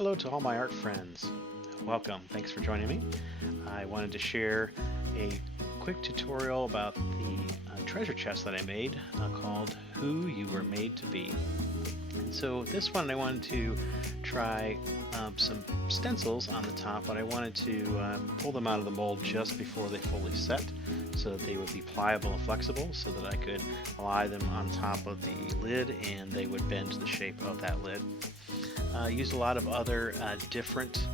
Hello to all my art friends. Welcome. Thanks for joining me. I wanted to share a quick tutorial about the treasure chest that I made called Who You Were Made to Be. And so this one I wanted to try some stencils on the top, but I wanted to pull them out of the mold just before they fully set so that they would be pliable and flexible so that I could lie them on top of the lid and they would bend to the shape of that lid. Used a lot of other different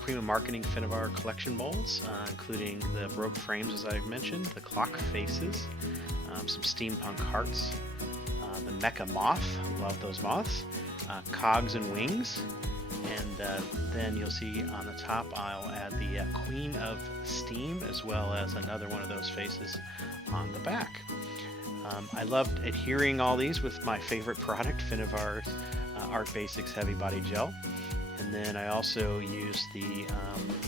Prima Marketing Finivar collection molds, including the Baroque frames as I've mentioned, the clock faces, some steampunk hearts, the mecha moth, love those moths, cogs and wings, and then you'll see on the top I'll add the Queen of Steam as well as another one of those faces on the back. I loved adhering all these with my favorite product, Finivar's Art Basics Heavy Body Gel. And then I also used the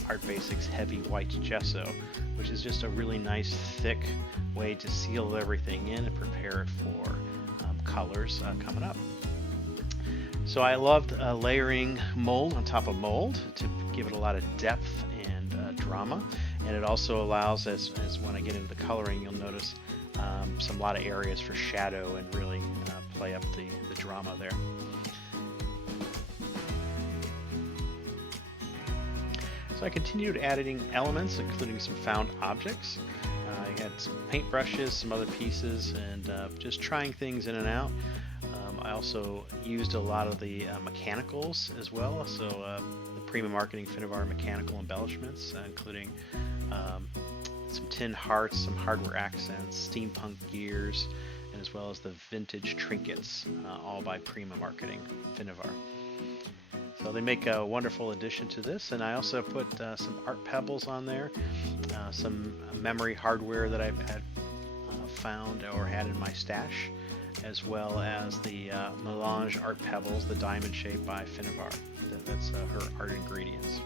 Art Basics Heavy White Gesso, which is just a really nice thick way to seal everything in and prepare it for colors coming up. So I loved layering mold on top of mold to give it a lot of depth and drama. And it also allows, as when I get into the coloring, you'll notice a lot of areas for shadow and really play up the drama there. So I continued adding elements, including some found objects. I had some paintbrushes, some other pieces, and just trying things in and out. I also used a lot of the mechanicals as well, so the Prima Marketing Finivar mechanical embellishments, including some tin hearts, some hardware accents, steampunk gears, and as well as the vintage trinkets, all by Prima Marketing Finivar. So they make a wonderful addition to this, and I also put some art pebbles on there, some memory hardware that I've had found or had in my stash, as well as the Melange art pebbles, the diamond shape by Finivar. That's her art ingredients.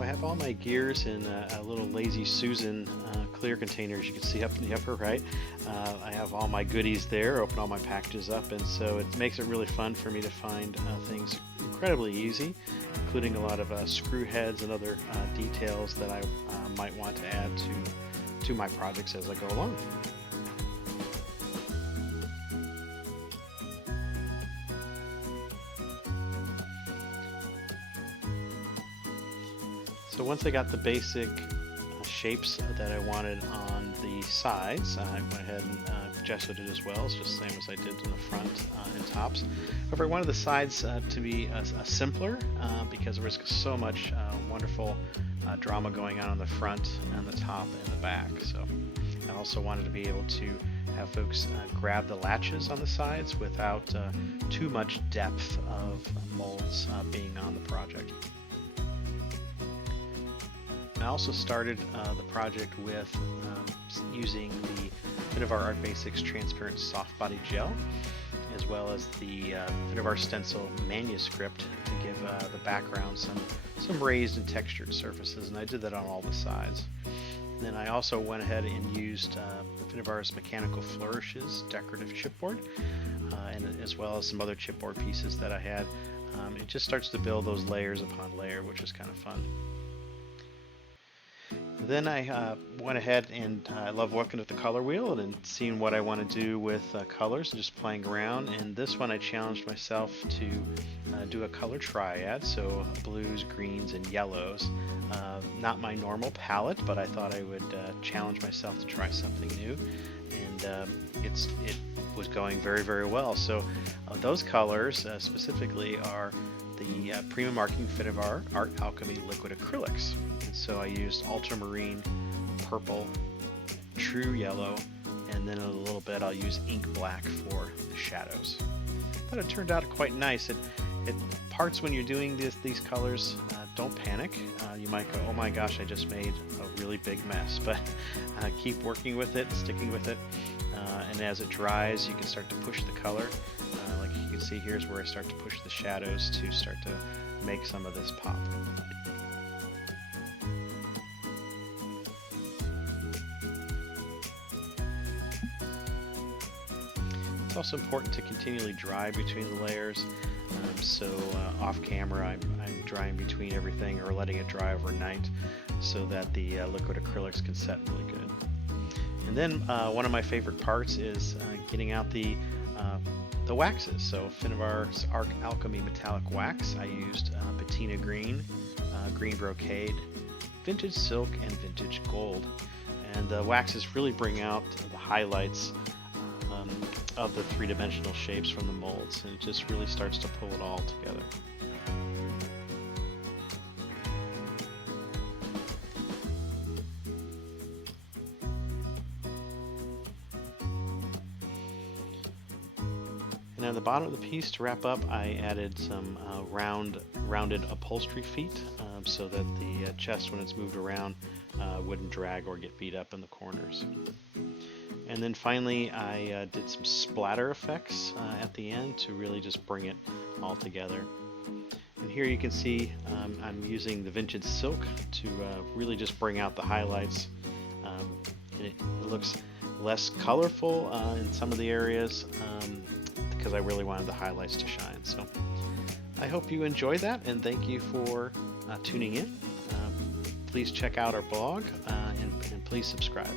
I have all my gears in a little Lazy Susan clear container, as you can see up in the upper right. I have all my goodies there, open all my packages up, and so it makes it really fun for me to find things incredibly easy, including a lot of screw heads and other details that I might want to add to my projects as I go along. So once I got the basic shapes that I wanted on the sides, I went ahead and gessoed it as well. It's just the same as I did in the front and tops. However, I wanted the sides to be simpler because there was so much wonderful drama going on the front and the top and the back. So I also wanted to be able to have folks grab the latches on the sides without too much depth of molds being on the project. I also started the project with using the Finivar Art Basics Transparent Soft Body Gel, as well as the Finivar Stencil Manuscript to give the background some raised and textured surfaces, and I did that on all the sides. And then I also went ahead and used Finivar's Mechanical Flourishes decorative chipboard, and as well as some other chipboard pieces that I had. It just starts to build those layers upon layer, which is kind of fun. Then I went ahead and I love working with the color wheel and seeing what I want to do with colors and just playing around. And this one I challenged myself to do a color triad, so blues, greens, and yellows. Not my normal palette, but I thought I would challenge myself to try something new. And it was going very, very well. So those colors specifically are the Prima Marketing Finivar Art Alchemy Liquid Acrylics. And so I used ultramarine, purple, true yellow, and then in a little bit I'll use ink black for the shadows. But it turned out quite nice. It parts when you're doing these colors, don't panic. You might go, oh my gosh, I just made a really big mess. But keep working with it, sticking with it. And as it dries, you can start to push the color. Like you can see, here's where I start to push the shadows to start to make some of this pop. also important to continually dry between the layers. So off camera, I'm drying between everything or letting it dry overnight so that the liquid acrylics can set really good. And then one of my favorite parts is getting out the waxes. So Finnavar's Alchemy Metallic Wax, I used patina green, green brocade, vintage silk, and vintage gold. And the waxes really bring out the highlights of the three-dimensional shapes from the molds, and it just really starts to pull it all together. And at the bottom of the piece, to wrap up, I added some rounded upholstery feet so that the chest, when it's moved around, wouldn't drag or get beat up in the corners. And then finally, I did some splatter effects at the end to really just bring it all together. And here you can see I'm using the vintage silk to really just bring out the highlights. And it looks less colorful in some of the areas because I really wanted the highlights to shine. So I hope you enjoy that, and thank you for tuning in. Please check out our blog and please subscribe.